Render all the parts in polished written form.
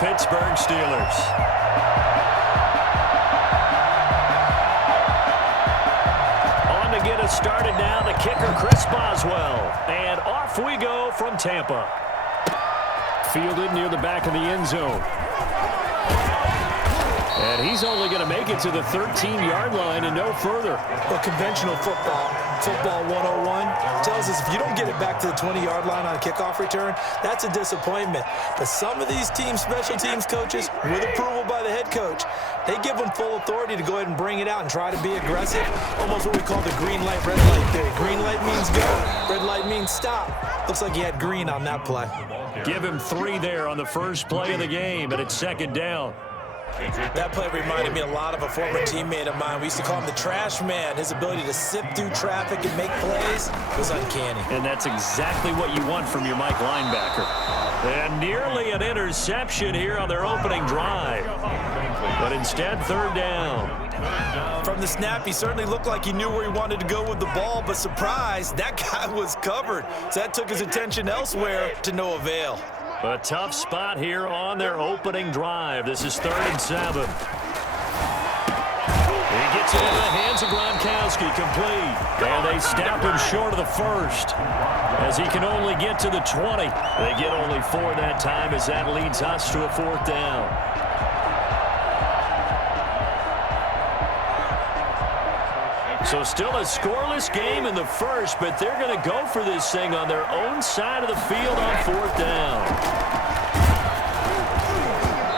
Pittsburgh Steelers. On to get us started now, the kicker, Chris Boswell. And off we go from Tampa. Fielded near the back of the end zone. And he's only going to make it to the 13-yard line and no further. Well, conventional football 101, tells us if you don't get it back to the 20-yard line on a kickoff return, that's a disappointment. But some of these special teams coaches, with approval by the head coach, they give them full authority to go ahead and bring it out and try to be aggressive. Almost what we call the green light, red light theory. Green light means go, red light means stop. Looks like he had green on that play. Give him 3 there on the first play of the game, and it's second down. That play reminded me a lot of a former teammate of mine. We used to call him the trash man. His ability to sift through traffic and make plays was uncanny. And that's exactly what you want from your Mike linebacker. And nearly an interception here on their opening drive. But instead, third down. From the snap, he certainly looked like he knew where he wanted to go with the ball, but surprise, that guy was covered. So that took his attention elsewhere to no avail. A tough spot here on their opening drive. This is 3rd and 7. He gets it into the hands of Gronkowski, complete. And they snap him short of the first, as he can only get to the 20. They get only 4 that time, as that leads us to a 4th down. So still a scoreless game in the first, but they're going to go for this thing on their own side of the field on 4th down.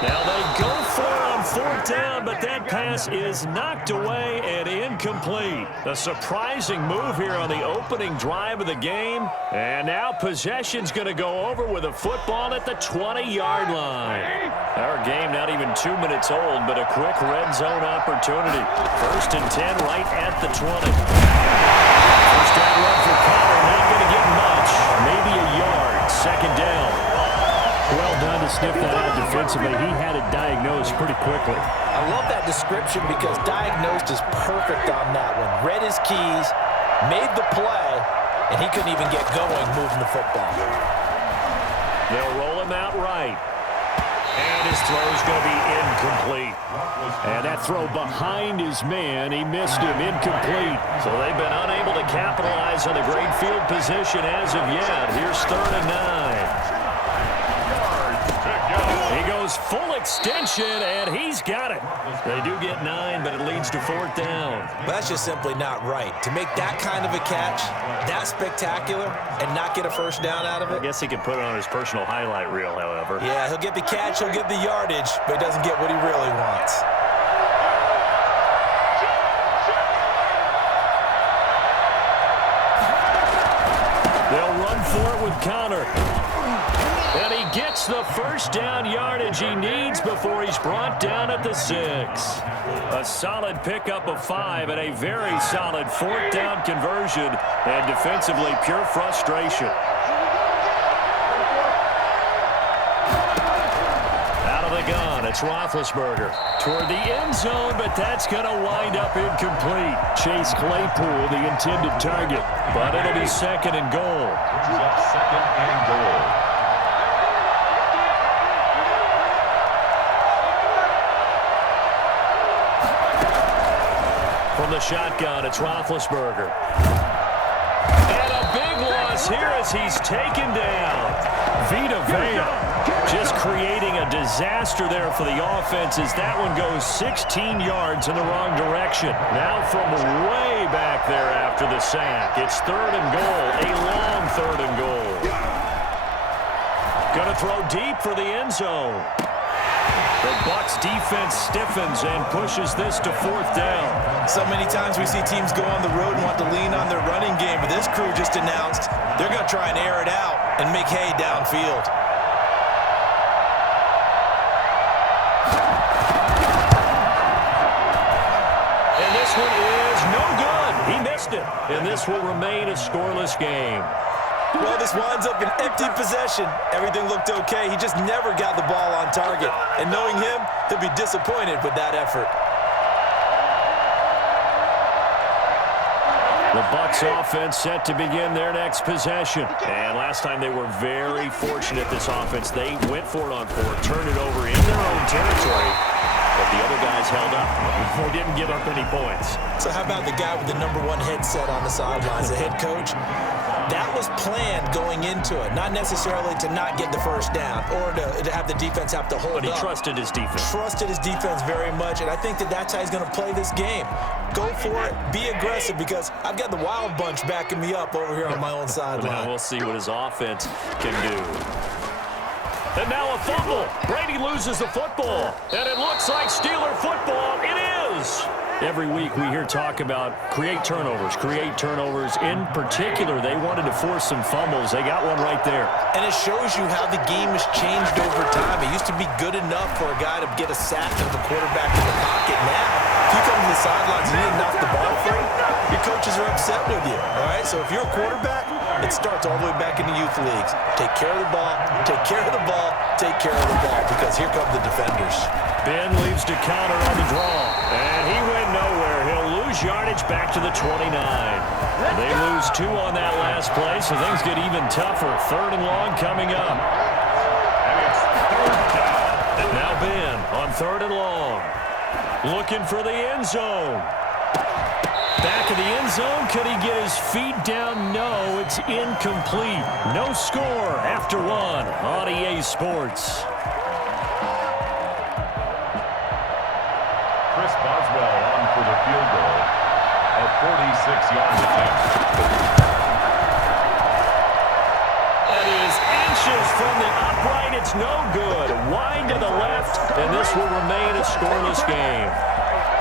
Now they go for it on 4th down, but that pass is knocked away and incomplete. A surprising move here on the opening drive of the game. And now possession's going to go over with a football at the 20-yard line. Our game not even 2 minutes old, but a quick red zone opportunity. 1st and 10 right at the 20. First down run for Connor, not going to get much. Maybe a yard. 2nd down. Well done to sniff that out defensively. He had it diagnosed pretty quickly. I love that description because diagnosed is perfect on that one. Read his keys, made the play, and he couldn't even get going moving the football. They'll roll him out right. And his throw is going to be incomplete. And that throw behind his man, he missed him, incomplete. So they've been unable to capitalize on the great field position as of yet. Here's 3rd and 9. He goes full extension, and he's got it. They do get 9, but it leads to 4th down. But that's just simply not right. To make that kind of a catch, that spectacular, and not get a first down out of it. I guess he could put it on his personal highlight reel, however. Yeah, he'll get the catch, he'll get the yardage, but he doesn't get what he really wants. They'll run for it with Connor. And he gets the first down yardage he needs before he's brought down at the 6. A solid pickup of 5 and a very solid 4th down conversion, and defensively pure frustration. Out of the gun, it's Roethlisberger toward the end zone, but that's going to wind up incomplete. Chase Claypool, the intended target, but it'll be 2nd and goal. 2nd and goal. From the shotgun, it's Roethlisberger. And a big loss here as he's taken down. Vita Vea just creating a disaster there for the offense as that one goes 16 yards in the wrong direction. Now from way back there after the sack, it's 3rd and goal, a long 3rd and goal. Going to throw deep for the end zone. The Bucs defense stiffens and pushes this to 4th down. So many times we see teams go on the road and want to lean on their running game, but this crew just announced they're going to try and air it out and make hay downfield. And this one is no good. He missed it. And this will remain a scoreless game. Well, this winds up an empty possession. Everything looked okay. He just never got the ball on target. And knowing him, he'll be disappointed with that effort. The Bucs offense set to begin their next possession. And last time they were very fortunate, this offense. They went for it on 4, turned it over in territory, but the other guys held up. They didn't give up any points. So how about the guy with the #1 headset on the sidelines, the head coach? That was planned going into it, not necessarily to not get the first down or to have the defense have to hold up. But he trusted his defense. Trusted his defense very much, and I think that's how he's going to play this game. Go for it, be aggressive, because I've got the wild bunch backing me up over here on my own sideline. Now we'll see what his offense can do. And now a fumble. Brady loses the football, and it looks like Steeler football. It is. Every week we hear talk about create turnovers. In particular, they wanted to force some fumbles. They got one right there. And it shows you how the game has changed over time. It used to be good enough for a guy to get a sack of a quarterback in the pocket. Now, if you come to the sidelines and you didn't knock the ball free, your coaches are upset with you. All right? So if you're a quarterback, it starts all the way back in the youth leagues. Take care of the ball, take care of the ball, take care of the ball, because here come the defenders. Ben leaves to counter on the draw, and he went nowhere. He'll lose yardage back to the 29. And they lose 2 on that last play, so things get even tougher. 3rd and long coming up. Now Ben on 3rd and long, looking for the end zone. Back of the end zone. Could he get his feet down? No, it's incomplete. No score after 1 on EA Sports. Chris Boswell on for the field goal. A 46-yard attempt. That is inches from the upright. It's no good. Wide to the left, and this will remain a scoreless game.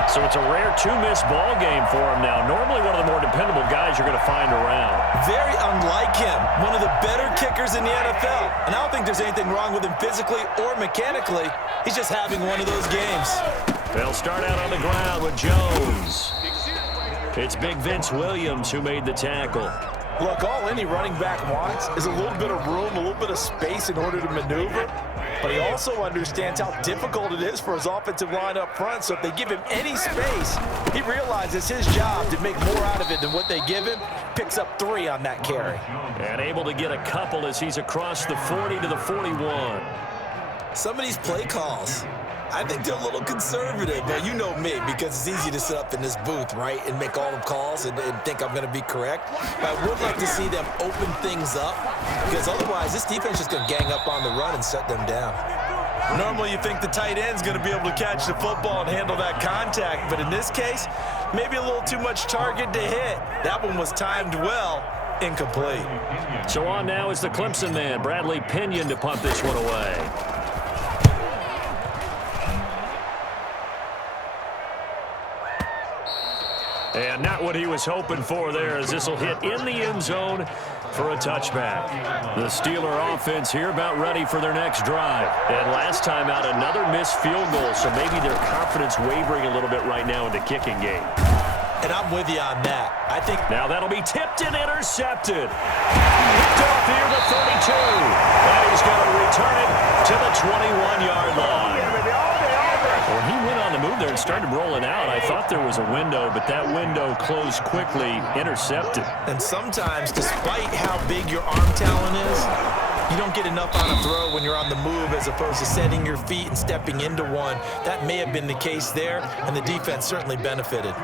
So it's a rare 2-miss ball game for him now. Normally one of the more dependable guys you're going to find around. Very unlike him. One of the better kickers in the NFL. And I don't think there's anything wrong with him physically or mechanically. He's just having one of those games. They'll start out on the ground with Jones. It's big Vince Williams who made the tackle. Look, all any running back wants is a little bit of room, a little bit of space in order to maneuver. But he also understands how difficult it is for his offensive line up front. So if they give him any space, he realizes his job to make more out of it than what they give him. Picks up 3 on that carry. And able to get a couple as he's across the 40 to the 41. Some of these play calls, I think they're a little conservative, but you know me, because it's easy to sit up in this booth, right, and make all the calls and think I'm going to be correct. But I would like to see them open things up, because otherwise this defense is going to gang up on the run and shut them down. Normally you think the tight end's going to be able to catch the football and handle that contact, but in this case, maybe a little too much target to hit. That one was timed well, incomplete. So on now is the Clemson man, Bradley Pinion, to punt this one away. And not what he was hoping for there, as this will hit in the end zone for a touchback. The Steeler offense here about ready for their next drive. And last time out, another missed field goal, so maybe their confidence wavering a little bit right now in the kicking game. And I'm with you on that. I think now that'll be tipped and intercepted. Picked off here the 32. And he's going to return it to the 21-yard line. When he went on the move there and started rolling out, I thought there was a window, but that window closed quickly, intercepted. And sometimes, despite how big your arm talent is, you don't get enough on a throw when you're on the move as opposed to setting your feet and stepping into one. That may have been the case there, and the defense certainly benefited.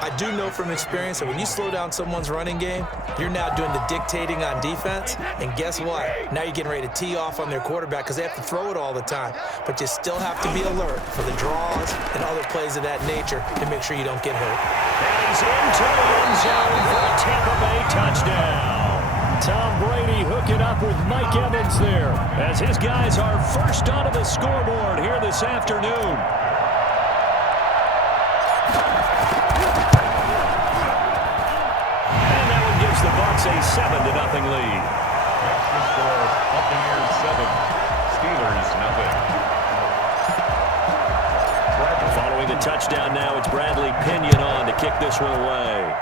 I do know from experience that when you slow down someone's running game, you're now doing the dictating on defense, and guess what? Now you're getting ready to tee off on their quarterback because they have to throw it all the time. But you still have to be alert for the draws and other plays of that nature to make sure you don't get hurt. And he's into the end zone for a Tampa Bay touchdown. Tom Brady hooking up with Mike Evans there as his guys are first onto the scoreboard here this afternoon. The Bucs a 7-0 lead. That's the score. Buccaneers 7, Steelers nothing. Following the touchdown now, it's Bradley Pinion on to kick this one away.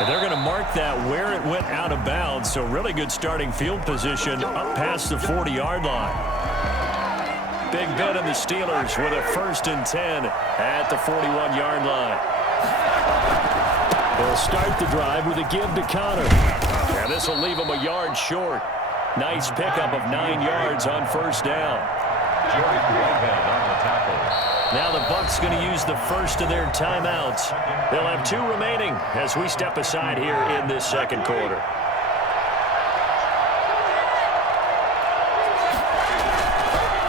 And they're going to mark that where it went out of bounds, so really good starting field position up past the 40-yard line. Big Ben and the Steelers with a 1st and 10 at the 41-yard line. They'll start the drive with a give to Connor. And this will leave them a yard short. Nice pickup of 9 yards on 1st down. Jordan Whitehead on the tackle. Now the Bucs going to use the first of their timeouts. They'll have 2 remaining as we step aside here in this second quarter.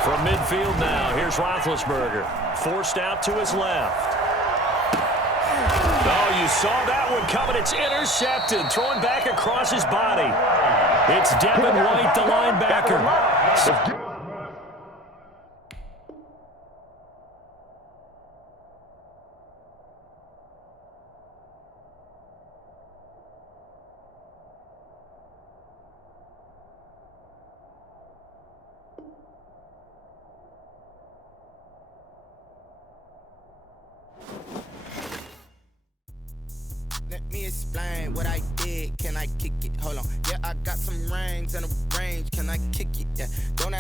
From midfield now, here's Roethlisberger. Forced out to his left. Oh, you saw that one coming. It's intercepted. Thrown back across his body. It's Devin White, the linebacker. Let me explain what I did. Can I kick it? Hold on. Yeah, I got some rings and a range. Can I kick it? Yeah. Don't